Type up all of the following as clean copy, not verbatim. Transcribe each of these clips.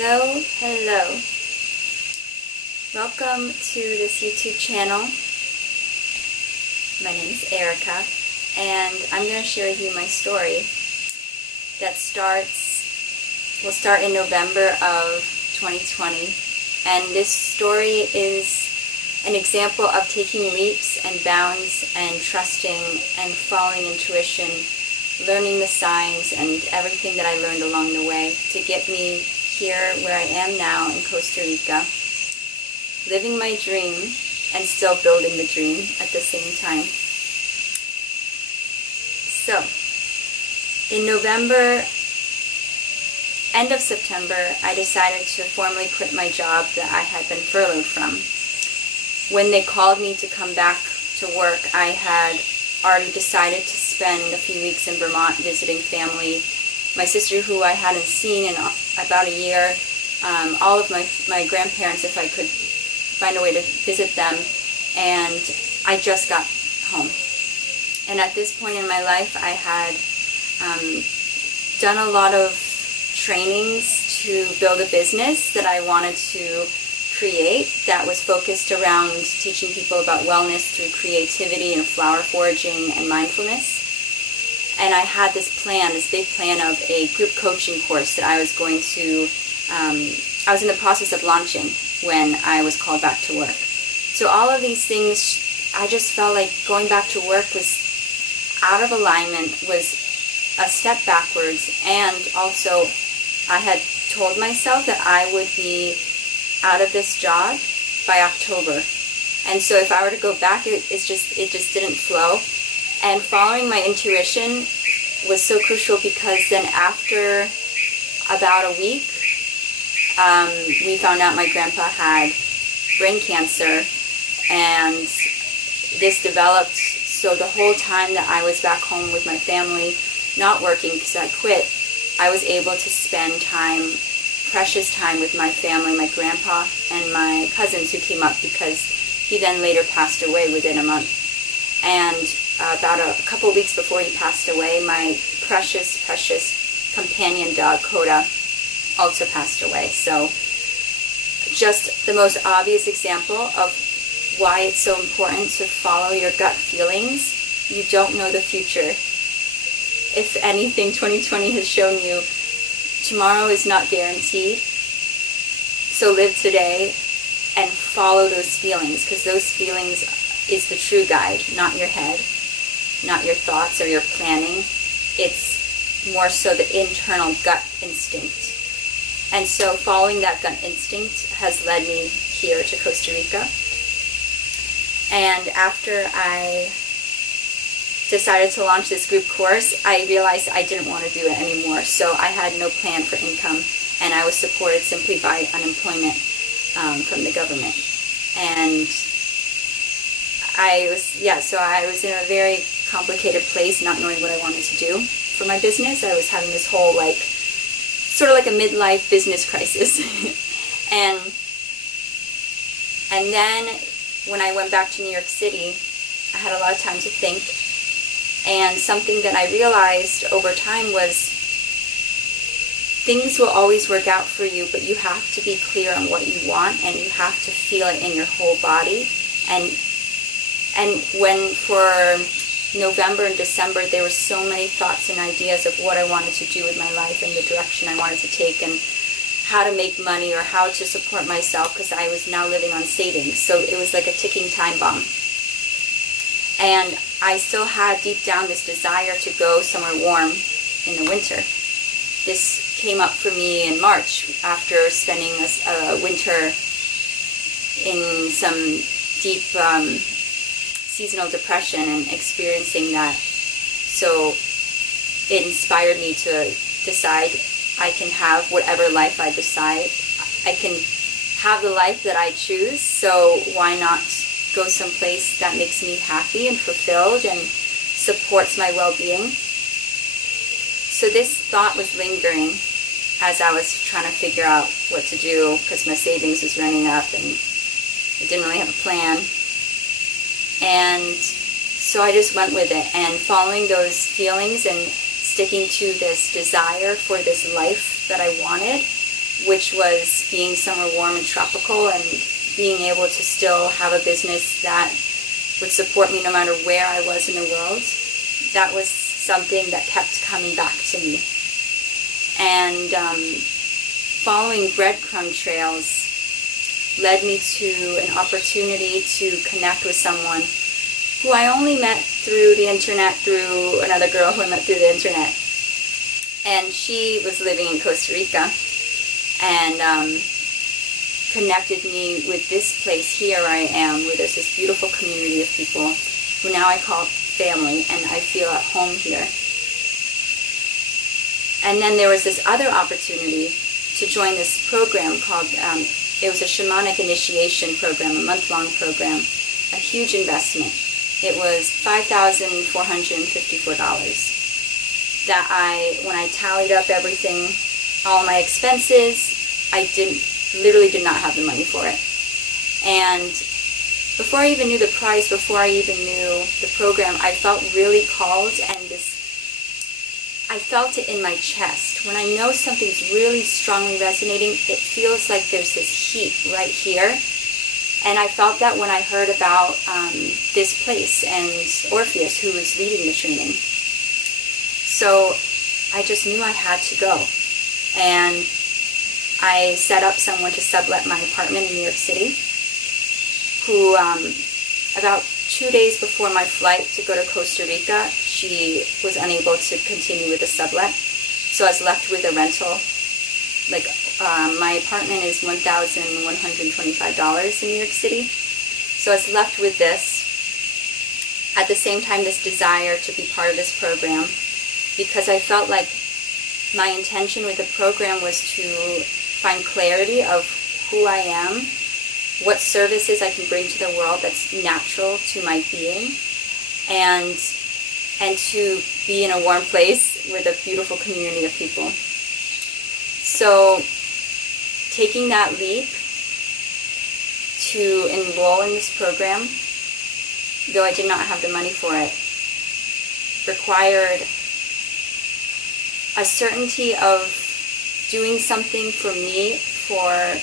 Hello, hello. Welcome to this YouTube channel. My name is Erica, and I'm going to share with you my story that will start in November of 2020. And this story is an example of taking leaps and bounds and trusting and following intuition, learning the signs and everything that I learned along the way to get me here where I am now in Costa Rica, living my dream and still building the dream at the same time. So, in November, end of September, I decided to formally quit my job that I had been furloughed from. When they called me to come back to work, I had already decided to spend a few weeks in Vermont visiting family. My sister, who I hadn't seen in about a year, all of my grandparents, if I could find a way to visit them, and I just got home. And at this point in my life, I had done a lot of trainings to build a business that I wanted to create that was focused around teaching people about wellness through creativity and flower foraging and mindfulness. And I had this big plan of a group coaching course that I was going to, I was in the process of launching when I was called back to work. So all of these things, I just felt like going back to work was out of alignment, was a step backwards, and also I had told myself that I would be out of this job by October. And so if I were to go back, it just didn't flow. And following my intuition was so crucial, because then after about a week, we found out my grandpa had brain cancer, and this developed. So the whole time that I was back home with my family, not working because I quit, I was able to spend precious time with my family, my grandpa and my cousins who came up, because he then later passed away within a month. And about a couple weeks before he passed away, my precious companion dog, Coda, also passed away. So just the most obvious example of why it's so important to follow your gut feelings. You don't know the future. If anything, 2020 has shown you tomorrow is not guaranteed. So live today and follow those feelings, because those feelings is the true guide, not your head, not your thoughts or your planning. It's more so the internal gut instinct. And so following that gut instinct has led me here to Costa Rica. And after I decided to launch this group course, I realized I didn't want to do it anymore. So I had no plan for income, and I was supported simply by unemployment from the government. And I was in a very complicated place, not knowing what I wanted to do for my business. I was having this whole sort of like a midlife business crisis. and then when I went back to New York City, I had a lot of time to think. And something that I realized over time was things will always work out for you, but you have to be clear on what you want, and you have to feel it in your whole body. And when for November and December, there were so many thoughts and ideas of what I wanted to do with my life and the direction I wanted to take, and how to make money or how to support myself, because I was now living on savings. So it was like a ticking time bomb. And I still had deep down this desire to go somewhere warm in the winter. This came up for me in March after spending a winter in some deep seasonal depression and experiencing that. So it inspired me to decide I can have whatever life I decide. I can have the life that I choose, so why not go someplace that makes me happy and fulfilled and supports my well-being. So this thought was lingering as I was trying to figure out what to do, because my savings was running up and I didn't really have a plan. And so I just went with it, and following those feelings and sticking to this desire for this life that I wanted which was being somewhere warm and tropical and being able to still have a business that would support me no matter where I was in the world. That was something that kept coming back to me. And following breadcrumb trails led me to an opportunity to connect with someone who I only met through the internet, through another girl who I met through the internet. And she was living in Costa Rica and connected me with this place here where I am, where there's this beautiful community of people who now I call family, and I feel at home here. And then there was this other opportunity to join this program called, it was a shamanic initiation program, a month-long program, a huge investment. It was $5,454 that when I tallied up everything, all my expenses, I literally did not have the money for it. And before I even knew the price, before I even knew the program, I felt really called, and I felt it in my chest. When I know something's really strongly resonating, it feels like there's this heat right here. And I felt that when I heard about this place and Orpheus, who was leading the training. So I just knew I had to go. And I set up someone to sublet my apartment in New York City, who about 2 days before my flight to go to Costa Rica, she was unable to continue with the sublet. So I was left with a rental. My apartment is $1,125 in New York City. So I was left with this. At the same time, this desire to be part of this program, because I felt like my intention with the program was to find clarity of who I am, what services I can bring to the world that's natural to my being, and to be in a warm place with a beautiful community of people. So taking that leap to enroll in this program, though I did not have the money for it, required a certainty of doing something for me, for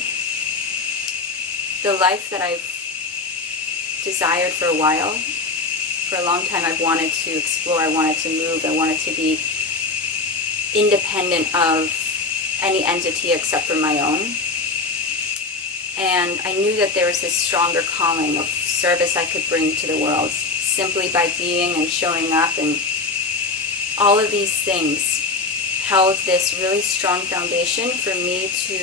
the life that I've desired for a while. For a long time I've wanted to explore, I wanted to move, I wanted to be independent of any entity except for my own. And I knew that there was this stronger calling of service I could bring to the world simply by being and showing up, and all of these things held this really strong foundation for me to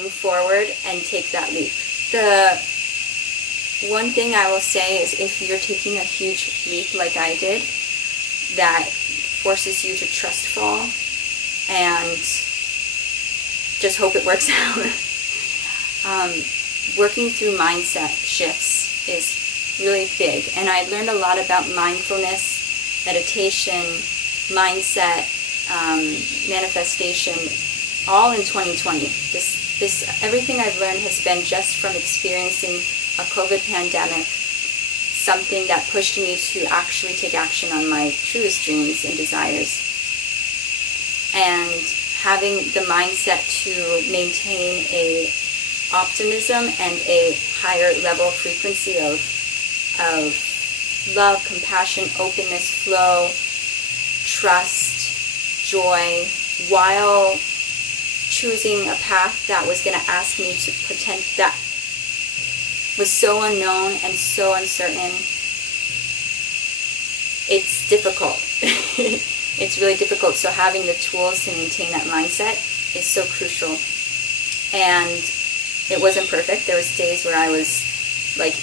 move forward and take that leap. The one thing I will say is, if you're taking a huge leap like I did, that forces you to trust fall and just hope it works out. Working through mindset shifts is really big, and I learned a lot about mindfulness, meditation, mindset, manifestation, all in 2020. This everything I've learned has been just from experiencing a COVID pandemic, something that pushed me to actually take action on my truest dreams and desires, and having the mindset to maintain a optimism and a higher level frequency of love, compassion, openness, flow, trust, joy, while choosing a path that was going to ask me to pretend, that was so unknown and so uncertain. It's difficult. It's really difficult. So having the tools to maintain that mindset is so crucial. And it wasn't perfect. There was days where I was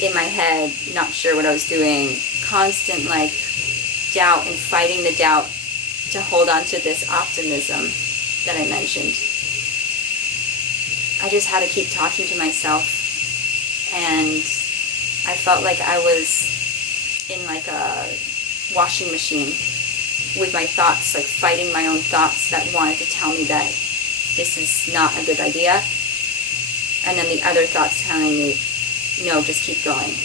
in my head, not sure what I was doing, constant doubt, and fighting the doubt to hold on to this optimism that I mentioned. I just had to keep talking to myself, and I felt like I was in a washing machine with my thoughts, fighting my own thoughts that wanted to tell me that this is not a good idea, and then the other thoughts telling me, no, just keep going.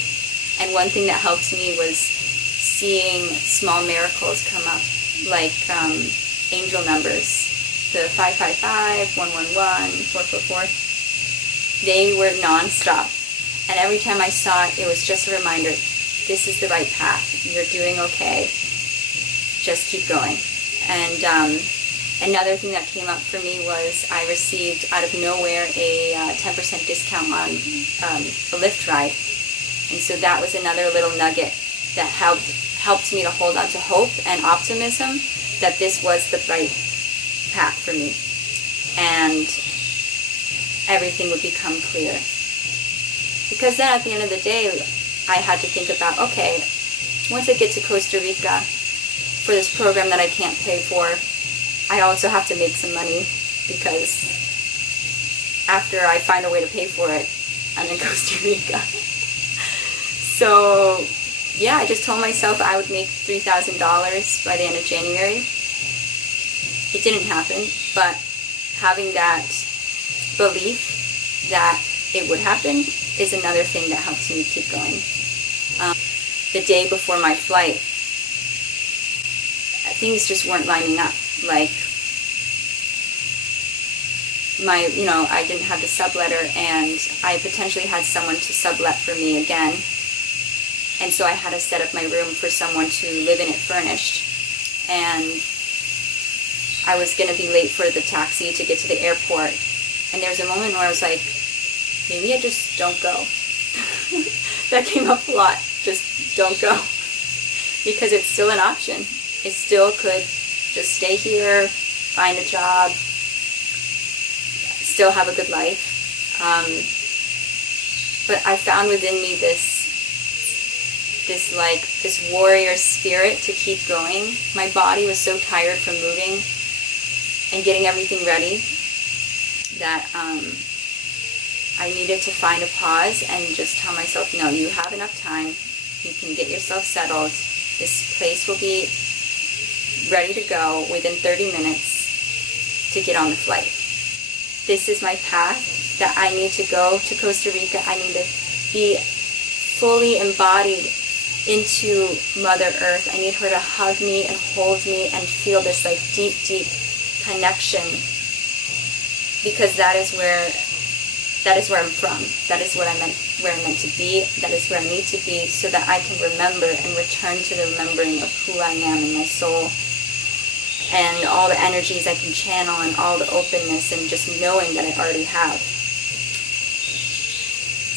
And one thing that helped me was seeing small miracles come up, like angel numbers the 555, 111, 444, they were non-stop. And every time I saw it, it was just a reminder, this is the right path. You're doing okay. Just keep going. And another thing that came up for me was I received out of nowhere a 10% discount on a Lyft ride. And so that was another little nugget that helped me to hold on to hope and optimism that this was the right path for me. And everything would become clear. Because then at the end of the day, I had to think about, okay, once I get to Costa Rica for this program that I can't pay for, I also have to make some money, because after I find a way to pay for it, I'm in Costa Rica. So yeah, I just told myself I would make $3,000 by the end of January. It didn't happen, but having that belief that it would happen is another thing that helps me keep going. The day before my flight, things just weren't lining up. Like, I didn't have the subletter, and I potentially had someone to sublet for me again. And so I had to set up my room for someone to live in it furnished. And I was going to be late for the taxi to get to the airport. And there was a moment where I was like, maybe I just don't go. That came up a lot. Just don't go. Because it's still an option. It still could just stay here, find a job, still have a good life. But I found within me this warrior spirit to keep going. My body was so tired from moving and getting everything ready that I needed to find a pause and just tell myself, no, you have enough time. You can get yourself settled. This place will be ready to go within 30 minutes to get on the flight. This is my path that I need to go to Costa Rica. I need to be fully embodied into Mother Earth. I need her to hug me and hold me and feel this like deep, deep connection, because that is where I'm from. That is where I'm meant to be. That is where I need to be, so that I can remember and return to the remembering of who I am in my soul, and all the energies I can channel, and all the openness, and just knowing that I already have.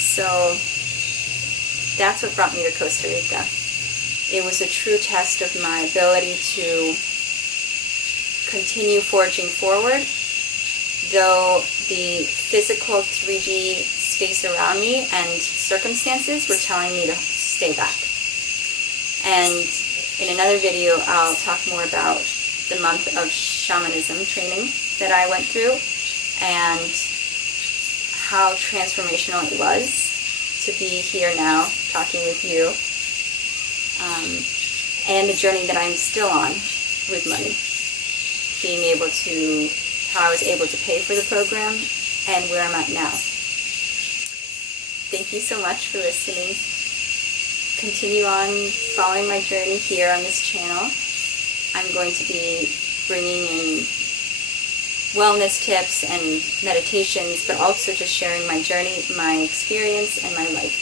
So that's what brought me to Costa Rica. It was a true test of my ability to continue forging forward, though the physical 3D space around me and circumstances were telling me to stay back. And in another video, I'll talk more about the month of shamanism training that I went through and how transformational it was to be here now talking with you, and the journey that I'm still on with money, being able to, how I was able to pay for the program and where I'm at now. Thank you so much for listening. Continue on following my journey here on this channel. I'm going to be bringing in wellness tips and meditations, but also just sharing my journey, my experience, and my life.